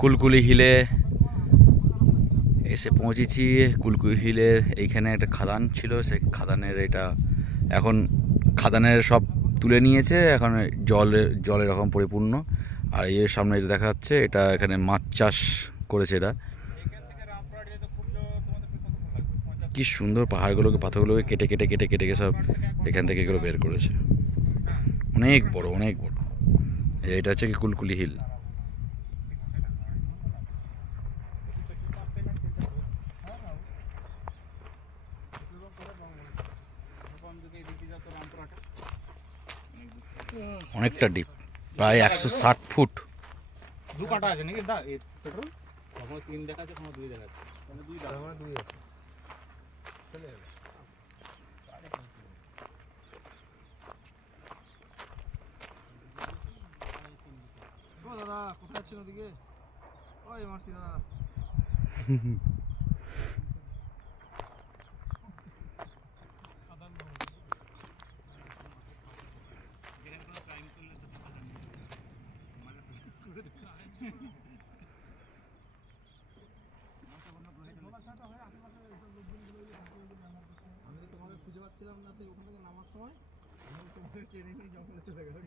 কুলকুলি হিলে এসে পৌঁছেছি। কুলকুলি হিলের এইখানে একটা খাদান ছিল, সেই খাদানের এটা এখন খাদানের সব তুলে নিয়েছে, এখন জল এরকম পরিপূর্ণ। আর এর সামনে যেটা দেখা যাচ্ছে, এটা এখানে মাছ চাষ করেছে এরা। কি সুন্দর পাহাড়গুলোকে, পাথরগুলোকে কেটে কেটে কেটে কেটে সব এখান থেকে এগুলো বের করেছে। অনেক বড়, অনেক বড়। এটা হচ্ছে কি কুলকুলি হিল। অনেকটা ডিপ, প্রায় 160 ফুট। দু কাটা আছে নাকি দা এই পেট্রোল? কখনো 3 দেখাচ্ছে, কখনো 2 দেখাচ্ছে। মানে 2 দাও, মানে 2 আছে। চলে যাবে। ও দাদা কোথায় যাচ্ছেন ওদিকে? ওই মাসি দাদা। আমি তোমাকে খুঁজে পাচ্ছিলাম না, সেই ওখান থেকে নামার সময় আমি তোমাকে ট্রেনে নিয়ে জঙ্গলে চলে গেলাম।